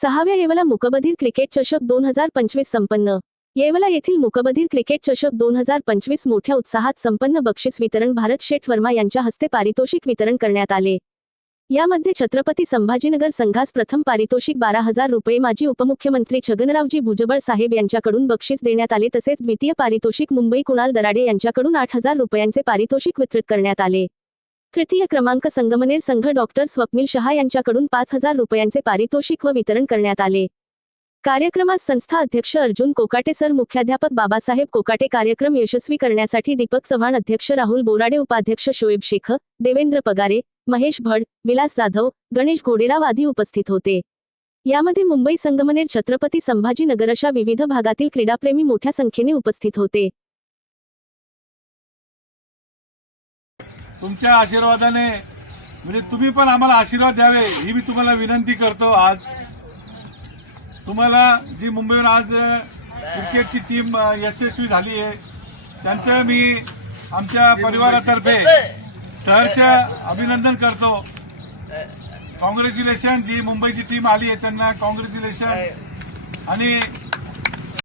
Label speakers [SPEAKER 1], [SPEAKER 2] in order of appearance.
[SPEAKER 1] सहाव्या येवला मुकबधीर क्रिकेट चषक दोन हजार पंचवीस संपन्न. येवला येथील मुकबधीर क्रिकेट चषक दोन हजार पंचवीस मोठ्या उत्साहात संपन्न बक्षीस वितरण भारत शेठ वर्मा यांच्या हस्ते पारितोषिक वितरण करण्यात आले. यामध्ये छत्रपती संभाजीनगर संघास प्रथम पारितोषिक बारा हजार रुपये माजी उपमुख्यमंत्री छगनरावजी भुजबळ साहेब यांच्याकडून बक्षीस देण्यात आले तसेच द्वितीय पारितोषिक मुंबई कुणाल दराडे यांच्याकडून आठ हजार रुपयांचे पारितोषिक वितरित करण्यात आले. तृतीय क्रमांक संगमनेर संघ डॉक्टर स्वप्नील शहा यांच्याकडून पाच हजार रुपयांचे पारितोषिक व वितरण करण्यात आले. कार्यक्रमात संस्था अध्यक्ष अर्जुन कोकाटे सर मुख्याध्यापक बाबासाहेब कोकाटे कार्यक्रम यशस्वी करण्यासाठी दीपक चव्हाण अध्यक्ष राहुल बोराडे उपाध्यक्ष शोएब शेख देवेंद्र पगारे महेश भड विलास जाधव गणेश घोडेराव आदी उपस्थित होते. यामध्ये मुंबई संगमनेर छत्रपती संभाजीनगर अशा विविध भागातील क्रीडाप्रेमी मोठ्या संख्येने उपस्थित होते.
[SPEAKER 2] तुमच्या आशीर्वादाने म्हणजे तुम्ही पण आम्हाला आशीर्वाद द्यावे ही मी तुम्हाला विनंती करतो आज. तुम्हाला जी मुंबईवर आज क्रिकेटची टीम यशस्वी झाली आहे त्यांचं मी आमच्या परिवारातर्फे सहर्ष अभिनंदन करतो. कॉंग्रॅच्युलेशन जी मुंबईची टीम आली आहे त्यांना कॉंग्रॅच्युलेशन आणि